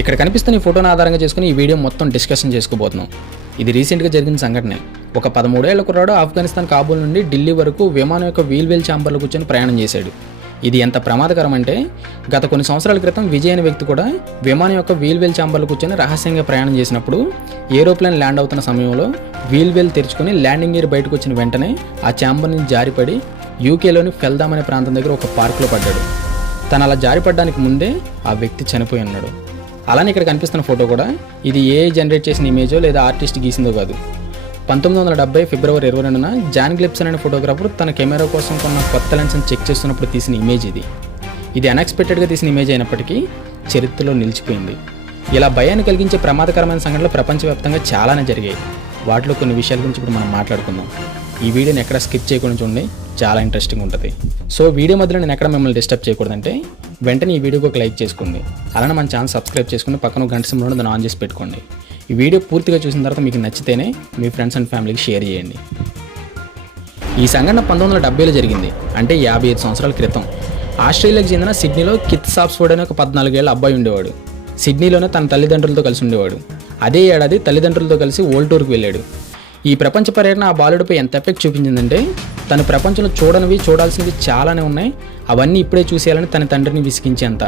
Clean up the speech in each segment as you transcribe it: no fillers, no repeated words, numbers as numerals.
ఇక్కడ కనిపిస్తున్న ఈ ఫోటోను ఆధారంగా చేసుకుని ఈ వీడియో మొత్తం డిస్కషన్ చేసుకోబోతున్నాం. ఇది రీసెంట్గా జరిగిన సంఘటనే. ఒక 13 ఏళ్ల కుర్రాడు ఆఫ్ఘనిస్తాన్ కాబూల్ నుండి ఢిల్లీ వరకు విమానం యొక్క వీల్ ఛాంబర్లో కూర్చొని ప్రయాణం చేశాడు. ఇది ఎంత ప్రమాదకరం అంటే గత కొన్ని సంవత్సరాల క్రితం విజయ్ అనే వ్యక్తి కూడా విమానం యొక్క వీల్ ఛాంబర్లో కూర్చొని రహస్యంగా ప్రయాణం చేసినప్పుడు ఏరోప్లేన్ ల్యాండ్ అవుతున్న సమయంలో వీల్ తెరుచుకొని ల్యాండింగ్ గేర్ బయటకు వచ్చిన వెంటనే ఆ ఛాంబర్ నుంచి జారిపడి యూకేలోని ఫెల్దామ్ అనే ప్రాంతం దగ్గర ఒక పార్కులో పడ్డాడు. తను అలా జారిపడడానికి ముందే ఆ వ్యక్తి చనిపోయి ఉన్నాడు. అలానే ఇక్కడ కనిపిస్తున్న ఫోటో కూడా ఇది ఏఐ జనరేట్ చేసిన ఇమేజో లేదా ఆర్టిస్ట్ గీసిందో కాదు. 1970 ఫిబ్రవరి 22న జాన్ గ్లిప్సన్ అనే ఫోటోగ్రాఫర్ తన కెమెరా కోసం కొన్న కొత్త లెన్స్ని చెక్ చేస్తున్నప్పుడు తీసిన ఇమేజ్ ఇది అన్ఎక్స్పెక్టెడ్గా తీసిన ఇమేజ్ అయినప్పటికీ చరిత్రలో నిలిచిపోయింది. ఇలా భయాన్ని కలిగించే ప్రమాదకరమైన సంఘటనలు ప్రపంచవ్యాప్తంగా చాలానే జరిగాయి. వాటిలో కొన్ని విషయాల గురించి ఇప్పుడు మనం మాట్లాడుకుందాం. ఈ వీడియోని ఎక్కడ స్కిప్ చేయకుండా చూడండి, చాలా ఇంట్రెస్టింగ్ ఉంటుంది. సో వీడియో మధ్యలో నేను ఎక్కడ మిమ్మల్ని డిస్టర్బ్ చేయకూడదంటే వెంటనే ఈ వీడియోకి ఒక లైక్ చేసుకోండి. అలానే మన ఛానల్ సబ్స్క్రైబ్ చేసుకుని పక్కన గంట సింబల్ దాన్ని ఆన్ చేసి పెట్టుకోండి. ఈ వీడియో పూర్తిగా చూసిన తర్వాత మీకు నచ్చితేనే మీ ఫ్రెండ్స్ అండ్ ఫ్యామిలీకి షేర్ చేయండి. ఈ సంఘటన 1970లో జరిగింది, అంటే 55 సంవత్సరాల క్రితం. ఆస్ట్రేలియాకి చెందిన సిడ్నీలో కిత్ సాప్స్ఫోర్డ్ అనే ఒక 14 ఏళ్ల అబ్బాయి ఉండేవాడు. సిడ్నీలోనే తన తల్లిదండ్రులతో కలిసి ఉండేవాడు. అదే ఏడాది తల్లిదండ్రులతో కలిసి వరల్డ్ టూర్కి వెళ్ళాడు. ఈ ప్రపంచ పర్యటన ఆ బాలుడిపై ఎంత ఎఫెక్ట్ చూపించిందంటే తన ప్రపంచంలో చూడాల్సినవి చాలానే ఉన్నాయి, అవన్నీ ఇప్పుడే చూసేయాలని తన తండ్రిని విసిగించేంత.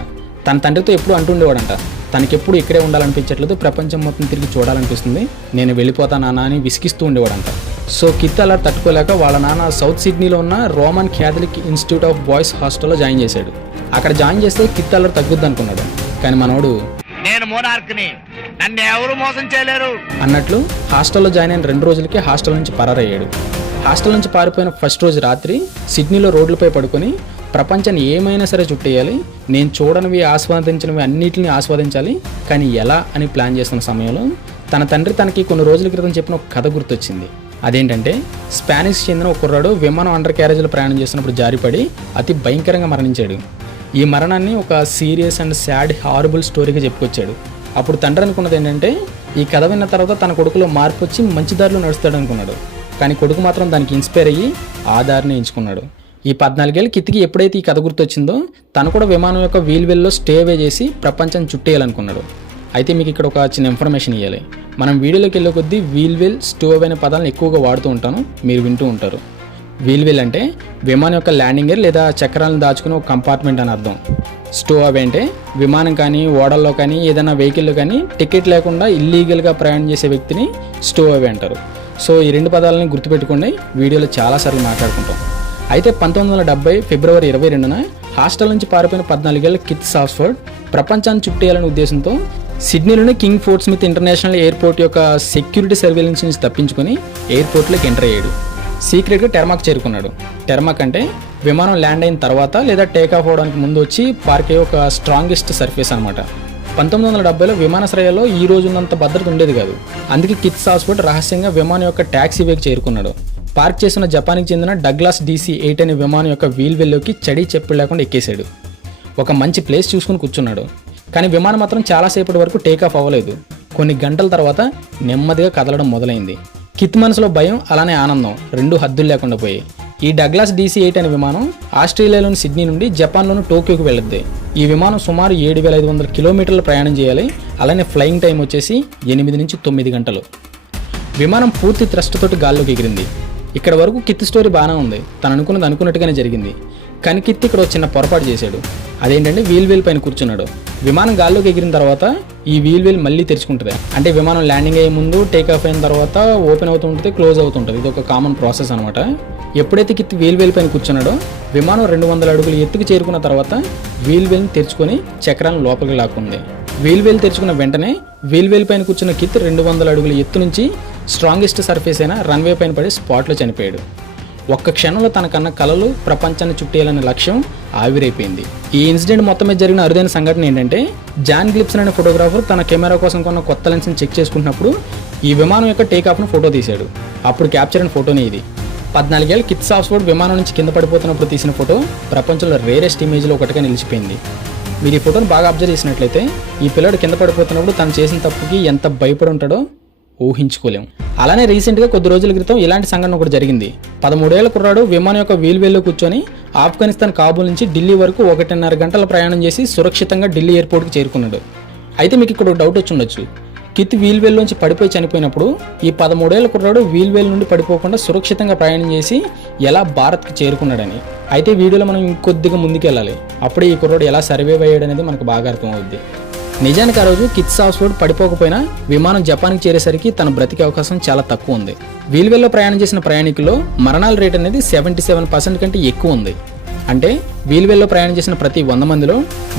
తన తండ్రితో ఎప్పుడు అంటుండేవాడంట, తనకెప్పుడు ఇక్కడే ఉండాలనిపించట్లేదు, ప్రపంచం మొత్తం తిరిగి చూడాలనిపిస్తుంది, నేను వెళ్ళిపోతా నాన్న అని విసిగిస్తూ ఉండేవాడంట. సో కిత్ అలా తట్టుకోలేక వాళ్ళ నాన్న సౌత్ సిడ్నీలో ఉన్న Roman Catholic institute of boys హాస్టల్లో జాయిన్ చేశాడు. అక్కడ జాయిన్ చేస్తే కిత్ అలా తగ్గుద్ది అనుకున్నాడు. కానీ మనోడు నేను మోనార్క్ని, నన్ను ఎవరు మోసం చేయలేరు అన్నట్లు హాస్టల్లో జాయిన్ అయిన 2 రోజులకే హాస్టల్ నుంచి పరారయ్యాడు. హాస్టల్ నుంచి పారిపోయిన ఫస్ట్ రోజు రాత్రి సిడ్నీలో రోడ్లపై పడుకొని ప్రపంచాన్ని ఏమైనా సరే చుట్టేయాలి, నేను చూడనివి ఆస్వాదించినవి అన్నిటిని ఆస్వాదించాలి, కానీ ఎలా అని ప్లాన్ చేస్తున్న సమయంలో తన తండ్రి తనకి కొన్ని రోజుల క్రితం చెప్పిన ఒక కథ గుర్తొచ్చింది. అదేంటంటే స్పానిష్ చెందిన ఒక కుర్రాడు విమానం అండర్ క్యారేజ్లో ప్రయాణం చేస్తున్నప్పుడు జారిపడి అతి భయంకరంగా మరణించాడు. ఈ మరణాన్ని ఒక సీరియస్ అండ్ సాడ్ హారబుల్ స్టోరీగా చెప్పుకొచ్చాడు. అప్పుడు తండ్రి అనుకున్నది ఏంటంటే ఈ కథ విన్న తర్వాత తన కొడుకులో మార్పు వచ్చి మంచి దారిలో నడుస్తాడు అనుకున్నాడు. కానీ కొడుకు మాత్రం దానికి ఇన్స్పైర్ అయ్యి ఆ దారిని ఎంచుకున్నాడు. ఈ 14 ఏళ్ళ కిత్తికి ఎప్పుడైతే ఈ కథ గుర్తొచ్చిందో తను కూడా విమానం యొక్క వీల్లో స్టే అవే చేసి ప్రపంచాన్ని చుట్టేయాలనుకున్నాడు. అయితే మీకు ఇక్కడ ఒక చిన్న ఇన్ఫర్మేషన్ ఇవ్వాలి. మనం వీడియోలోకి వెళ్ళే కొద్దీ వీల్ స్టో అవే అనే పదాలను ఎక్కువగా వాడుతూ ఉంటాను, మీరు వింటూ ఉంటారు. వీల్ అంటే విమానం యొక్క ల్యాండింగ్ గేర్ లేదా చక్రాలను దాచుకునే ఒక కంపార్ట్మెంట్ అని అర్థం. స్టో అవే అంటే విమానం కానీ ఓడల్లో కానీ ఏదైనా వెహికల్లో కానీ టికెట్ లేకుండా ఇల్లీగల్గా ప్రయాణం చేసే వ్యక్తిని స్టో అవే అంటారు. సో ఈ 2 పదాలని గుర్తుపెట్టుకోండి, వీడియోలో చాలాసార్లు మాట్లాడుకుంటాం. అయితే 1970 ఫిబ్రవరి 22న హాస్టల్ నుంచి పారిపోయిన 14 ఏళ్ల కిత్ సాప్స్ఫోర్డ్ ప్రపంచాన్ని చుట్టేయాలనే ఉద్దేశంతో సిడ్నీలోని Kingsford Smith international airport యొక్క సెక్యూరిటీ సర్వేలెన్స్ నుంచి తప్పించుకొని ఎయిర్పోర్ట్లోకి ఎంటర్ అయ్యాడు. సీక్రెట్గా టెర్మాక్ చేరుకున్నాడు. టెర్మాక్ అంటే విమానం ల్యాండ్ అయిన తర్వాత లేదా టేక్ ఆఫ్ అవడానికి ముందు వచ్చి పార్క్ అయ్యే ఒక స్ట్రాంగెస్ట్ సర్ఫేస్ అనమాట. 1970లో విమానాశ్రయాల్లో ఈ రోజున్నంత భద్రత ఉండేది కాదు. అందుకే కిత్ సాప్స్ఫోర్డ్ రహస్యంగా విమానం యొక్క ట్యాక్సీవేకి చేరుకున్నాడు. పార్క్ చేసిన జపాన్కి చెందిన డగ్లాస్ DC-8 అనే విమానం యొక్క వీల్లోకి చడి చెప్పులు లేకుండా ఎక్కేశాడు. ఒక మంచి ప్లేస్ చూసుకుని కూర్చున్నాడు. కానీ విమానం మాత్రం చాలాసేపటి వరకు టేక్ ఆఫ్ అవ్వలేదు. కొన్ని గంటల తర్వాత నెమ్మదిగా కదలడం మొదలైంది. కిత్ మనసులో భయం అలానే ఆనందం 2 హద్దులు లేకుండా పోయాయి. ఈ డగ్లాస్ DC-8 అనే విమానం ఆస్ట్రేలియాలోని సిడ్నీ నుండి జపాన్లోని టోక్యోకి వెళ్ళొద్ది. ఈ విమానం సుమారు 7,500 కిలోమీటర్ల ప్రయాణం చేయాలి. అలానే ఫ్లయింగ్ టైం వచ్చేసి 8 నుంచి 9 గంటలు. విమానం పూర్తి థ్రస్ట్ తోటి గాల్లోకి ఎగిరింది. ఇక్కడ వరకు కిత్ స్టోరీ బాగానే ఉంది, తను అనుకున్నది అనుకున్నట్టుగానే జరిగింది. కానీ కిత్ ఇక్కడ ఒక చిన్న పొరపాటు చేశాడు. అదేంటంటే వీల్ పైన కూర్చున్నాడు. విమానం గాల్లోకి ఎగిరిన తర్వాత ఈ వీల్ మళ్ళీ తెరుచుకుంటుంది. అంటే విమానం ల్యాండింగ్ అయ్యే ముందు టేక్ ఆఫ్ అయిన తర్వాత ఓపెన్ అవుతూ ఉంటుంది, క్లోజ్ అవుతుంటుంది. ఇది ఒక కామన్ ప్రాసెస్ అనమాట. ఎప్పుడైతే కిత్ వీల్ పైన కూర్చున్నాడో విమానం 200 అడుగులు ఎత్తుకు చేరుకున్న తర్వాత వీల్ని తెరుచుకొని చక్రాలను లోపలికి లాక్కుంది. వీల్ తెరుచుకున్న వెంటనే వీల్ పైన కూర్చున్న కిత్ 200 అడుగుల ఎత్తు నుంచి స్ట్రాంగెస్ట్ సర్ఫేస్ అయిన రన్వే పైన పడి స్పాట్లో చనిపోయాడు. ఒక్క క్షణంలో తనకన్నా కలలు ప్రపంచాన్ని చుట్టేయాలనే లక్ష్యం ఆవిరైపోయింది. ఈ ఇన్సిడెంట్ మొత్తం మీద జరిగిన అరుదైన సంఘటన ఏంటంటే జాన్ గ్లిప్సన్ అనే ఫోటోగ్రాఫర్ తన కెమెరా కోసం కొన్న కొత్త లెన్స్ని చెక్ చేసుకుంటున్నప్పుడు ఈ విమానం యొక్క టేకాఫ్ను ఫోటో తీశాడు. అప్పుడు క్యాప్చర్ అయిన ఫోటోనే ఇది. 14 ఏళ్ల కిత్ సాప్స్ఫోర్డ్ విమానం నుంచి కింద పడిపోతున్నప్పుడు తీసిన ఫోటో ప్రపంచంలో రేరెస్ట్ ఇమేజ్లో ఒకటిగా నిలిచిపోయింది. మీరు ఈ ఫోటోను బాగా అబ్జర్వ్ చేసినట్లయితే ఈ పిల్లడు కింద పడిపోతున్నప్పుడు తను చేసిన తప్పుకి ఎంత భయపడి ఉంటాడో ఊహించుకోలేము. అలానే రీసెంట్గా కొద్ది రోజుల క్రితం ఇలాంటి సంఘటన ఒకటి జరిగింది. 13 ఏళ్ల కుర్రాడు విమానం యొక్క వీల్లో కూర్చొని ఆఫ్ఘనిస్తాన్ కాబూల్ నుంచి ఢిల్లీ వరకు 1.5 గంటల ప్రయాణం చేసి సురక్షితంగా ఢిల్లీ ఎయిర్పోర్ట్కి చేరుకున్నాడు. అయితే మీకు ఇక్కడ ఒక డౌట్ వచ్చి ఉండొచ్చు, కిత్ వీల్ వేల్ నుంచి పడిపోయి చనిపోయినప్పుడు ఈ 13 ఏళ్ల కుర్రాడు వీల్ వేల్ నుండి పడిపోకుండా సురక్షితంగా ప్రయాణం చేసి ఎలా భారత్కి చేరుకున్నాడని. అయితే వీడియోలో మనం ఇంకొద్దిగా ముందుకెళ్ళాలి, అప్పుడే ఈ కుర్రాడు ఎలా సర్వైవ్ అయ్యాడు అనేది మనకు బాగా అర్థమవుద్ది. నిజానికి ఆ రోజు కిత్ సాస్వర్డ్ పడిపోకపోయినా విమానం జపాన్కి చేరేసరికి తన బ్రతికే అవకాశం చాలా తక్కువ ఉంది. వీల్ వేల్లో ప్రయాణం చేసిన ప్రయాణికుల్లో మరణాల రేట్ అనేది 77% కంటే ఎక్కువ ఉంది. అంటే వీల్ వేల్లో ప్రయాణం చేసిన ప్రతి 100 మందిలో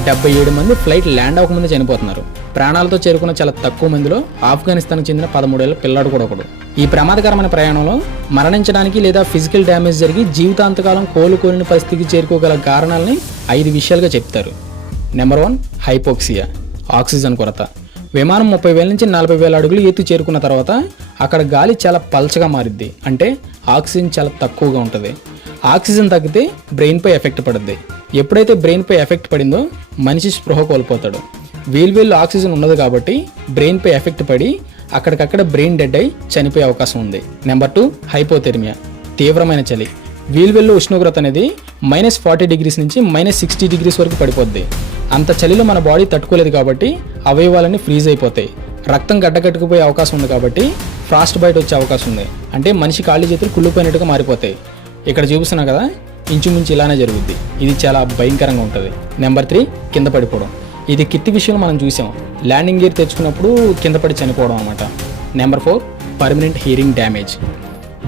77 మంది ఫ్లైట్ ల్యాండ్ అవ్వకముందే చనిపోతున్నారు. ప్రాణాలతో చేరుకున్న చాలా తక్కువ మందిలో ఆఫ్ఘనిస్తాన్కి చెందిన 13 ఏళ్ల పిల్లాడు కూడా ఒకడు. ఈ ప్రమాదకరమైన ప్రయాణంలో మరణించడానికి లేదా ఫిజికల్ డ్యామేజ్ జరిగి జీవితాంతకాలం కోలుకోలేని పరిస్థితికి చేరుకోగల కారణాలని 5 విషయాలుగా చెప్తారు. నెంబర్ 1, హైపోక్సియా, ఆక్సిజన్ కొరత. విమానం 30,000 నుంచి 40,000 అడుగులు ఎత్తు చేరుకున్న తర్వాత అక్కడ గాలి చాలా పల్చగా మారిద్ది, అంటే ఆక్సిజన్ చాలా తక్కువగా ఉంటుంది. ఆక్సిజన్ తగ్గితే బ్రెయిన్పై ఎఫెక్ట్ పడుద్ది. ఎప్పుడైతే బ్రెయిన్పై ఎఫెక్ట్ పడిందో మనిషి స్పృహ కోల్పోతాడు. వీల్ వేల్లో ఆక్సిజన్ ఉండదు కాబట్టి బ్రెయిన్పై ఎఫెక్ట్ పడి అక్కడికక్కడ బ్రెయిన్ డెడ్ అయి చనిపోయే అవకాశం ఉంది. నెంబర్ 2, హైపోథెర్మియా, తీవ్రమైన చలి. వీల్ వేల్లో ఉష్ణోగ్రత అనేది -40 డిగ్రీస్ నుంచి -60 డిగ్రీస్ వరకు పడిపోద్ది. అంత చలిలో మన బాడీ తట్టుకోలేదు కాబట్టి అవయవాలన్నీ ఫ్రీజ్ అయిపోతాయి. రక్తం గడ్డకట్టుకుపోయే అవకాశం ఉంది కాబట్టి ఫ్రాస్ట్ బైట్ వచ్చే అవకాశం ఉంది, అంటే మనిషి కాళ్ళు చేతులు కుళ్ళిపోయినట్టుగా మారిపోతాయి. ఇక్కడ చూపిస్తున్నా కదా, ఇంచుమించు ఇలానే జరుగుద్ది. ఇది చాలా భయంకరంగా ఉంటుంది. నెంబర్ 3, కింద పడిపోవడం. ఇది కిత్తి విషయంలో మనం చూసాం, ల్యాండింగ్ గేర్ తెచ్చుకున్నప్పుడు కింద పడి చనిపోవడం అన్నమాట. Number 4, permanent hearing damage.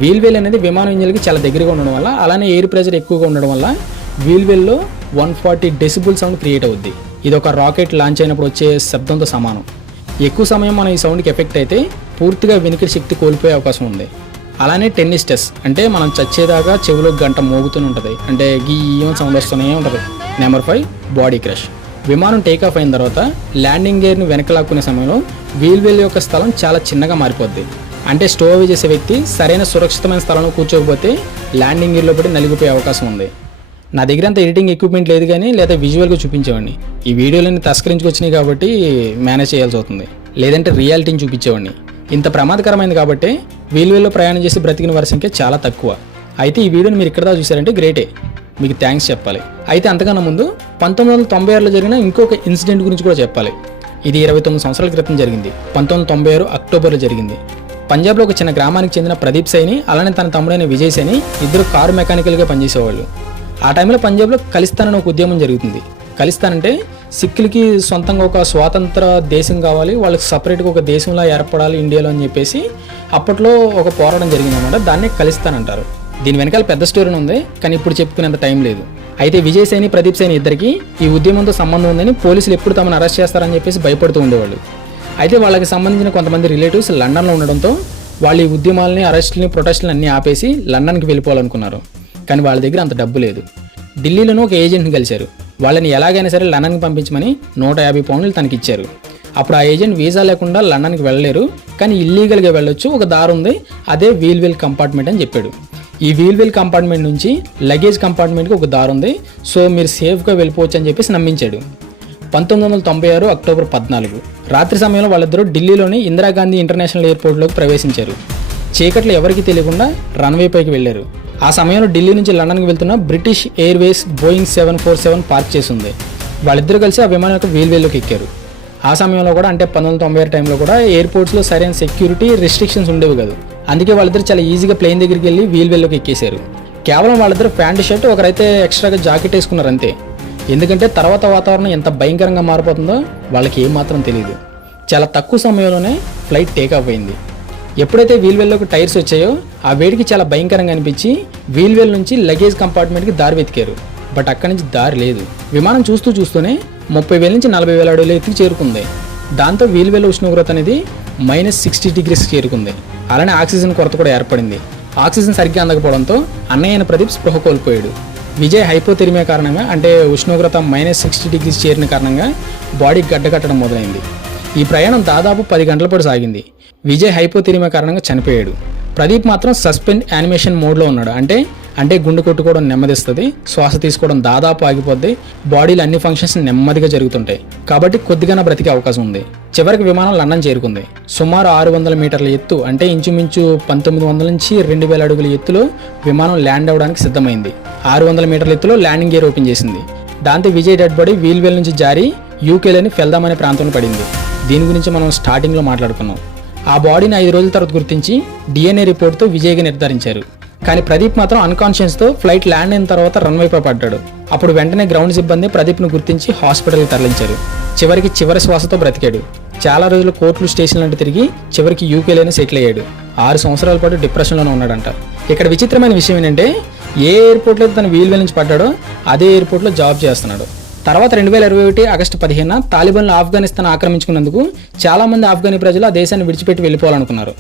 Wheel well అనేది విమానం ఇంజిన్కి చాలా దగ్గరగా ఉండడం వల్ల, అలానే ఎయిర్ ప్రెషర్ ఎక్కువగా ఉండడం వల్ల వీల్ వేల్లో 140 డెసిబుల్ సౌండ్ క్రియేట్ అవుద్ది. ఇది ఒక రాకెట్ లాంచ్ అయినప్పుడు వచ్చే శబ్దంతో సమానం. ఎక్కువ సమయం మనం ఈ సౌండ్కి ఎఫెక్ట్ అయితే పూర్తిగా వినికిడి శక్తి కోల్పోయే అవకాశం ఉంది. అలానే టెన్నిస్టెస్, అంటే మనం చచ్చేదాకా చెవిలో గంట మోగుతూనే ఉంటుంది, అంటే గీయం సౌండ్ వస్తూనే ఉంటుంది. Number 5, body crush. విమానం టేకాఫ్ అయిన తర్వాత ల్యాండింగ్ గేర్ని వెనకలాక్కునే సమయంలో వీల్ వేల్ యొక్క స్థలం చాలా చిన్నగా మారిపోద్ది. అంటే స్టోవ్ చేసే వ్యక్తి సరైన సురక్షితమైన స్థలంలో కూర్చోకపోతే ల్యాండింగ్ గేర్లో పడి నలిగిపోయే అవకాశం ఉంది. నా దగ్గర అంత ఎడిటింగ్ ఎక్విప్మెంట్ లేదు కానీ, లేదా విజువల్గా చూపించేవాడిని. ఈ వీడియోలన్నీ తస్కరించుకొచ్చినాయి కాబట్టి మేనేజ్ చేయాల్సి అవుతుంది, లేదంటే రియాలిటీని చూపించేవాడిని. ఇంత ప్రమాదకరమైంది కాబట్టి వీల్ వేల్లో ప్రయాణం చేసి బ్రతికిన వారి సంఖ్య చాలా తక్కువ. అయితే ఈ వీడియోని మీరు ఇక్కడ దాకా చూసారంటే గ్రేటే, మీకు థ్యాంక్స్ చెప్పాలి. అయితే అంతకన్నా ముందు 1996లో జరిగిన ఇంకొక ఇన్సిడెంట్ గురించి కూడా చెప్పాలి. ఇది 29 సంవత్సరాల క్రితం జరిగింది. 1996 అక్టోబర్లో జరిగింది. పంజాబ్లో ఒక చిన్న గ్రామానికి చెందిన ప్రదీప్ సైని, అలానే తన తమ్ముడైన విజయ్ సైని ఇద్దరు కారు మెకానికల్గా పనిచేసేవాళ్ళు. ఆ టైంలో పంజాబ్లో ఖలిస్తాన్ అనే ఒక ఉద్యమం జరుగుతుంది. ఖలిస్తాన్ అంటే సిక్కులకి సొంతంగా ఒక స్వాతంత్ర దేశం కావాలి, వాళ్ళకి సపరేట్గా ఒక దేశంలా ఏర్పడాలి ఇండియాలో అని చెప్పేసి అప్పట్లో ఒక పోరాటం జరిగిందన్నమాట. దాన్నే ఖలిస్తాన్ అంటారు. దీని వెనకాల పెద్ద స్టోరీ ఉంది, కానీ ఇప్పుడు చెప్పుకునేంత టైం లేదు. అయితే విజయ్ సైని, ప్రదీప్ సైని ఇద్దరికి ఈ ఉద్యమంతో సంబంధం ఉందని పోలీసులు ఎప్పుడు తమను అరెస్ట్ చేస్తారని చెప్పేసి భయపడుతూ ఉండేవాళ్ళు. అయితే వాళ్ళకి సంబంధించిన కొంతమంది రిలేటివ్స్ లండన్లో ఉండడంతో వాళ్ళు ఈ ఉద్యమాలని, అరెస్టులని, ప్రొటెస్టులు అన్నీ ఆపేసి లండన్కి వెళ్ళిపోవాలనుకున్నారు. కానీ వాళ్ళ దగ్గర అంత డబ్బు లేదు. ఢిల్లీలోనూ ఒక ఏజెంట్ని కలిశారు. వాళ్ళని ఎలాగైనా సరే లండన్కి పంపించమని 150 పౌండ్లు తనకి ఇచ్చారు. అప్పుడు ఆ ఏజెంట్ వీసా లేకుండా లండన్కి వెళ్ళలేరు, కానీ ఇల్లీగల్గా వెళ్ళొచ్చు, ఒక దారి ఉంది, అదే వీల్ వేల్ కంపార్ట్మెంట్ అని చెప్పాడు. ఈ వీల్ వేల్ కంపార్ట్మెంట్ నుంచి లగేజ్ కంపార్ట్మెంట్కి ఒక దారి ఉంది, సో మీరు సేఫ్గా వెళ్ళిపోవచ్చు అని చెప్పేసి నమ్మించాడు. 1996 అక్టోబర్ 14 రాత్రి సమయంలో వాళ్ళిద్దరూ ఢిల్లీలోని ఇందిరాగాంధీ ఇంటర్నేషనల్ ఎయిర్పోర్ట్లోకి ప్రవేశించారు. చీకట్లో ఎవరికి తెలియకుండా రన్వే పైకి వెళ్లారు. ఆ సమయంలో ఢిల్లీ నుంచి లండన్కి వెళ్తున్న బ్రిటిష్ ఎయిర్వేస్ బోయింగ్ 747 పార్క్ చేసి ఉంది. వాళ్ళిద్దరూ కలిసి ఆ విమానం యొక్క వీల్ వేల్లోకి ఎక్కారు. ఆ సమయంలో కూడా, అంటే 1996 టైంలో కూడా ఎయిర్పోర్ట్స్లో సరైన సెక్యూరిటీ రిస్ట్రిక్షన్స్ ఉండేవి కాదు. అందుకే వాళ్ళిద్దరు చాలా ఈజీగా ప్లేన్ దగ్గరికి వెళ్ళి వీల్ వేల్లోకి ఎక్కేశారు. కేవలం వాళ్ళిద్దరు ప్యాంటు షర్ట్, ఒకరైతే ఎక్స్ట్రాగా జాకెట్ వేసుకున్నారు అంతే. ఎందుకంటే తర్వాత వాతావరణం ఎంత భయంకరంగా మారిపోతుందో వాళ్ళకి ఏమాత్రం తెలియదు. చాలా తక్కువ సమయంలోనే ఫ్లైట్ టేకాఫ్ అయింది. ఎప్పుడైతే వీల్ వేల్లోకి టైర్స్ వచ్చాయో ఆ వేడికి చాలా భయంకరంగా అనిపించి వీల్ వేల్ నుంచి లగేజ్ కంపార్ట్మెంట్కి దారి వెతికారు. బట్ అక్కడి నుంచి దారి లేదు. విమానం చూస్తూనే 30,000 నుంచి 40,000 అడుగుల ఎత్తుకు చేరుకుంది. దాంతో వీల్ వేల్ ఉష్ణోగ్రత అనేది -60 డిగ్రీస్ చేరుకుంది. అలానే ఆక్సిజన్ కొరత కూడా ఏర్పడింది. ఆక్సిజన్ సరిగ్గా అందకపోవడంతో అన్నయ్య అయిన ప్రదీప్ స్పృహ కోల్పోయాడు. విజయ్ హైపోథెర్మియా కారణంగా, అంటే ఉష్ణోగ్రత -60 డిగ్రీస్ చేరిన కారణంగా బాడీ గడ్డకట్టడం మొదలైంది. ఈ ప్రయాణం దాదాపు 10 గంటల పాటు సాగింది. విజయ్ హైపోథెర్మియా కారణంగా చనిపోయాడు. ప్రదీప్ మాత్రం సస్పెండ్ యానిమేషన్ మోడ్లో ఉన్నాడు. అంటే గుండె కొట్టుకోవడం నెమ్మదిస్తుంది, శ్వాస తీసుకోవడం దాదాపు ఆగిపోద్ది, బాడీలో అన్ని ఫంక్షన్స్ నెమ్మదిగా జరుగుతుంటాయి. కాబట్టి కొద్దిగా బ్రతికే అవకాశం ఉంది. చివరికి విమానం లండన్ చేరుకుంది. సుమారు 600 మీటర్ల ఎత్తు, అంటే ఇంచుమించు 1900 నుంచి 2000 అడుగుల ఎత్తులో విమానం ల్యాండ్ అవ్వడానికి సిద్ధమైంది. 600 మీటర్ల ఎత్తులో ల్యాండింగ్ గేర్ ఓపెన్ చేసింది. దాంతో విజయ్ డెడ్ బాడీ వీల్ వేల్ నుంచి జారి యూకేలోని ఫెల్దామ్ అనే ప్రాంతంలో పడింది. దీని గురించి మనం స్టార్టింగ్లో మాట్లాడుకున్నాం. ఆ బాడీని 5 రోజుల తర్వాత గుర్తించి DNA రిపోర్ట్తో విజయ్గా నిర్ధారించారు. కానీ ప్రదీప్ మాత్రం అన్కాన్షియస్తో ఫ్లైట్ ల్యాండ్ అయిన తర్వాత రన్వేపై పడ్డాడు. అప్పుడు వెంటనే గ్రౌండ్ సిబ్బంది ప్రదీప్ను గుర్తించి హాస్పిటల్కి తరలించారు. చివరికి చివరి శ్వాసతో బ్రతికాడు. చాలా రోజులు కోర్టులు స్టేషన్లంటూ తిరిగి చివరికి యూకేలోనే సెటిల్ అయ్యాడు. 6 సంవత్సరాల పాటు డిప్రెషన్లోనే ఉన్నాడంట. ఇక్కడ విచిత్రమైన విషయం ఏంటంటే ఏ ఎయిర్పోర్ట్లో తన వీల్వే నుంచి పడ్డాడో అదే ఎయిర్పోర్ట్లో జాబ్ చేస్తున్నాడు. తర్వాత 2021 ఆగస్టు 15న తాలిబాన్లు ఆఫ్ఘనిస్తాన్ ఆక్రమించుకున్నందుకు చాలామంది ఆఫ్ఘనీ ప్రజలు ఆ దేశాన్ని విడిచిపెట్టి వెళ్ళిపోవాలనుకున్నారు.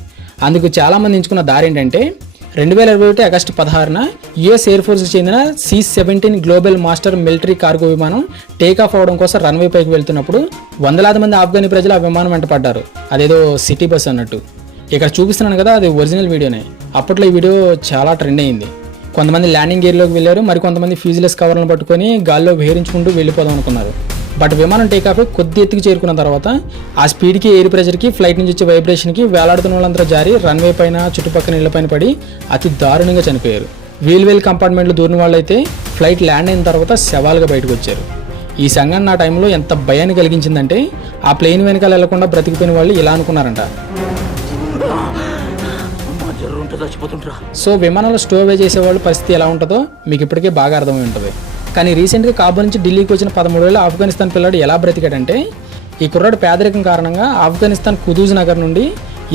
అందుకు చాలామంది ఎంచుకున్న దారి ఏంటంటే 2021 ఆగస్టు 16న యుఎస్ ఎయిర్ ఫోర్స్కి చెందిన C-17 global master military cargo విమానం టేకాఫ్ అవడం కోసం రన్వే పైకి వెళ్తున్నప్పుడు వందలాది మంది ఆఫ్ఘనీ ప్రజలు ఆ విమానం వెంట పడ్డారు. అదేదో సిటీ బస్ అన్నట్టు. ఇక్కడ చూపిస్తున్నాను కదా, అది ఒరిజినల్ వీడియోనే. అప్పట్లో ఈ వీడియో చాలా ట్రెండ్ అయింది. కొంతమంది ల్యాండింగ్ గేర్లోకి వెళ్ళారు, మరికొంతమంది ఫ్యూజిలెస్ కవర్లను పట్టుకొని గాల్లో వేరించుకుంటూ వెళ్ళిపోదాం అనుకున్నారు. బట్ విమానం టేకాఫ్ కొద్ది ఎత్తుకు చేరుకున్న తర్వాత ఆ స్పీడ్కి, ఎయిర్ ప్రెషర్కి, ఫ్లైట్ నుంచి వచ్చే వైబ్రేషన్కి వేలాడుతున్న వాళ్ళంతా జారి రన్వే పైన, చుట్టుపక్కల ఇళ్లపైన పడి అతి దారుణంగా చనిపోయారు. వీల్ కంపార్ట్మెంట్లు దూరిన వాళ్ళైతే ఫ్లైట్ ల్యాండ్ అయిన తర్వాత శవాలుగా బయటకు వచ్చారు. ఈ సంఘటన నా టైంలో ఎంత భయాన్ని కలిగించిందంటే ఆ ప్లేన్ వెనకాల వెళ్లకుండా బ్రతికిపోయిన వాళ్ళు ఇలా అనుకున్నారంట. సో విమానంలో స్టోవే చేసేవాళ్ళు పరిస్థితి ఎలా ఉంటుందో మీకు ఇప్పటికే బాగా అర్థమై ఉంటుంది. కానీ రీసెంట్గా కాబూల్ నుంచి ఢిల్లీకి వచ్చిన 13 ఏళ్ళ ఆఫ్ఘనిస్తాన్ పిల్లాడు ఎలా బ్రతికాడంటే, ఈ కుర్రాడు పేదరికం కారణంగా ఆఫ్ఘనిస్తాన్ కుదూజ్ నగర్ నుండి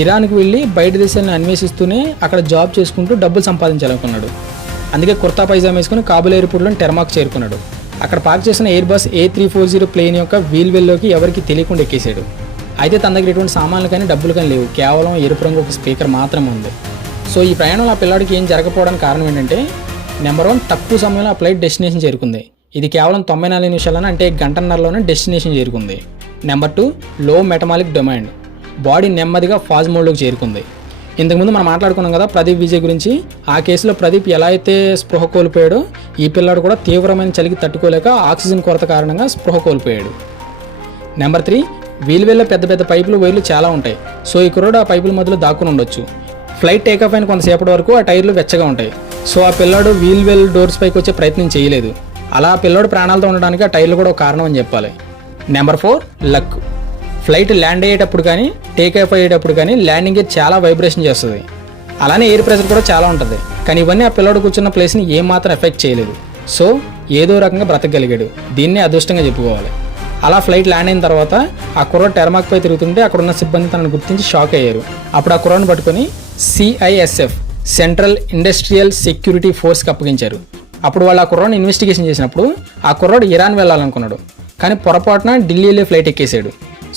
ఇరాన్కి వెళ్ళి బయట దేశాలను అన్వేషిస్తూనే అక్కడ జాబ్ చేసుకుంటూ డబ్బులు సంపాదించాలనుకున్నాడు. అందుకే కుర్తా పైజామా వేసుకుని కాబూల్ ఎయిర్పోర్ట్లోని టెర్మాక్ చేరుకున్నాడు. అక్కడ పార్క్ చేసిన ఎయిర్ బస్ A340 ప్లేన్ యొక్క వీల్లోకి ఎవరికి తెలియకుండా ఎక్కేసాడు. అయితే తన దగ్గర ఎటువంటి సామాన్లు కానీ డబ్బులు కానీ లేవు, కేవలం ఎరుపు రంగు ఒక స్పీకర్ మాత్రమే ఉంది. సో ఈ ప్రయాణంలో ఆ పిల్లాడికి ఏం జరగకపోవడానికి కారణం ఏంటంటే, నెంబర్ 1, తక్కువ సమయంలో ఆ ఫ్లైట్ డెస్టినేషన్ చేరుకుంది. ఇది కేవలం 94 నిమిషాలను, అంటే గంటన్నరలోనే డెస్టినేషన్ చేరుకుంది. నెంబర్ 2, లో మెటమాలిక్ డిమాండ్. బాడీ నెమ్మదిగా ఫాజ్ మోడ్లోకి చేరుకుంది. ఇంతకుముందు మనం మాట్లాడుకున్నాం కదా ప్రదీప్ విజయ్ గురించి. ఆ కేసులో ప్రదీప్ ఎలా అయితే స్పృహ కోల్పోయాడో, ఈ పిల్లాడు కూడా తీవ్రమైన చలికి తట్టుకోలేక ఆక్సిజన్ కొరత కారణంగా స్పృహ కోల్పోయాడు. నెంబర్ 3, వీల్వేల్లో పెద్ద పెద్ద పైపులు, వైర్లు చాలా ఉంటాయి. సో ఈ కుర్రాడు ఆ పైపుల మధ్యలో దాక్కుని ఉండొచ్చు. ఫ్లైట్ టేకాఫ్ అయిన కొంతసేపటి వరకు ఆ టైర్లు వెచ్చగా ఉంటాయి. సో ఆ పిల్లాడు వీల్ డోర్స్ పైకి వచ్చే ప్రయత్నం చేయలేదు. అలా ఆ పిల్లాడు ప్రాణాలతో ఉండడానికి ఆ టైర్లు కూడా ఒక కారణం అని చెప్పాలి. Number 4, luck. ఫ్లైట్ ల్యాండ్ అయ్యేటప్పుడు కానీ, టేకాఫ్ అయ్యేటప్పుడు కానీ ల్యాండింగ్ గేర్ చాలా వైబ్రేషన్ చేస్తుంది. అలానే ఎయిర్ ప్రెషర్ కూడా చాలా ఉంటుంది. కానీ ఇవన్నీ ఆ పిల్లాడు కూర్చున్న ప్లేస్ని ఏమాత్రం ఎఫెక్ట్ చేయలేదు. సో ఏదో రకంగా బ్రతకగలిగాడు. దీన్నే అదృష్టంగా చెప్పుకోవాలి. అలా ఫ్లైట్ ల్యాండ్ అయిన తర్వాత ఆ కుర్రాడు టెర్మాక్ పై తిరుగుతుంటే అక్కడ ఉన్న సిబ్బంది తనను గుర్తించి షాక్ అయ్యారు. అప్పుడు ఆ కుర్రాడును పట్టుకొని CISF సెంట్రల్ ఇండస్ట్రియల్ సెక్యూరిటీ ఫోర్స్కి అప్పగించారు. అప్పుడు వాళ్ళు ఆ కుర్రాడుని ఇన్వెస్టిగేషన్ చేసినప్పుడు ఆ కుర్రాడు ఇరాన్ వెళ్ళాలనుకున్నాడు. కానీ పొరపాటున ఢిల్లీలో ఫ్లైట్ ఎక్కేసాడు.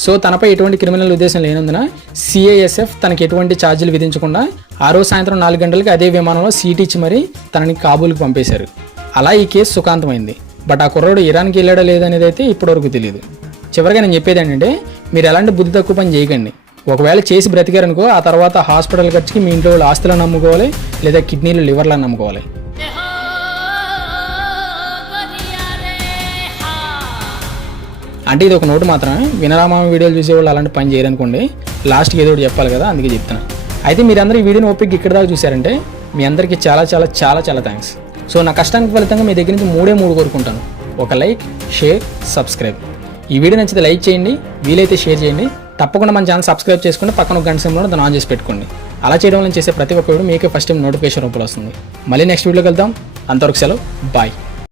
సో తనపై ఎటువంటి క్రిమినల్ ఉద్దేశం లేనందున CISF తనకి ఎటువంటి ఛార్జీలు విధించకుండా ఆ రోజు సాయంత్రం 4 గంటలకి అదే విమానంలో సీట్ ఇచ్చి మరీ తనని కాబూల్కి పంపేశారు. అలా ఈ కేసు సుఖాంతమైంది. బట్ ఆ కుర్రాడు ఇరాన్కి వెళ్ళాడా లేదనేది అయితే ఇప్పటివరకు తెలియదు. చివరిగా నేను చెప్పేది ఏంటంటే, మీరు ఎలాంటి బుద్ధి తక్కువ పని చేయకండి. ఒకవేళ చేసి బ్రతికారనుకో, ఆ తర్వాత హాస్పిటల్ ఖర్చుకి మీ ఇంట్లో వాళ్ళు ఆస్తులను అమ్ముకోవాలి, లేదా కిడ్నీలు, లివర్లను అమ్ముకోవాలి. అంటే ఇది ఒక నోటు మాత్రమే. వినరామా వీడియోలు చూసేవాళ్ళు అలాంటి పని చేయరనుకోండి. లాస్ట్కి ఏదో ఒకటి చెప్పాలి కదా, అందుకే చెప్తాను. అయితే మీరందరూ ఈ వీడియోని ఓపిక ఇక్కడ దాకా చూసారంటే మీ అందరికీ చాలా చాలా చాలా చాలా థ్యాంక్స్. సో నా కష్టానికి ఫలితంగా మీ దగ్గర నుంచి 3 కోరుకుంటాను. ఒక లైక్, షేర్, సబ్స్క్రైబ్. ఈ వీడియో నచ్చితే లైక్ చేయండి, వీలైతే షేర్ చేయండి. తప్పకుండా మన ఛానల్ సబ్స్క్రైబ్ చేసుకుని పక్కన ఒక గంట సమయంలో దాన్ని ఆన్ చేసి పెట్టుకోండి. అలా చేయడం వల్ల చేసే ప్రతి ఒక్క వీడియో మీకే ఫస్ట్ టైం నోటిఫికేషన్ రూపంలో వస్తుంది. మళ్ళీ నెక్స్ట్ వీడియోకి వెళ్దాం. అంతవరకు సెలవు, బాయ్.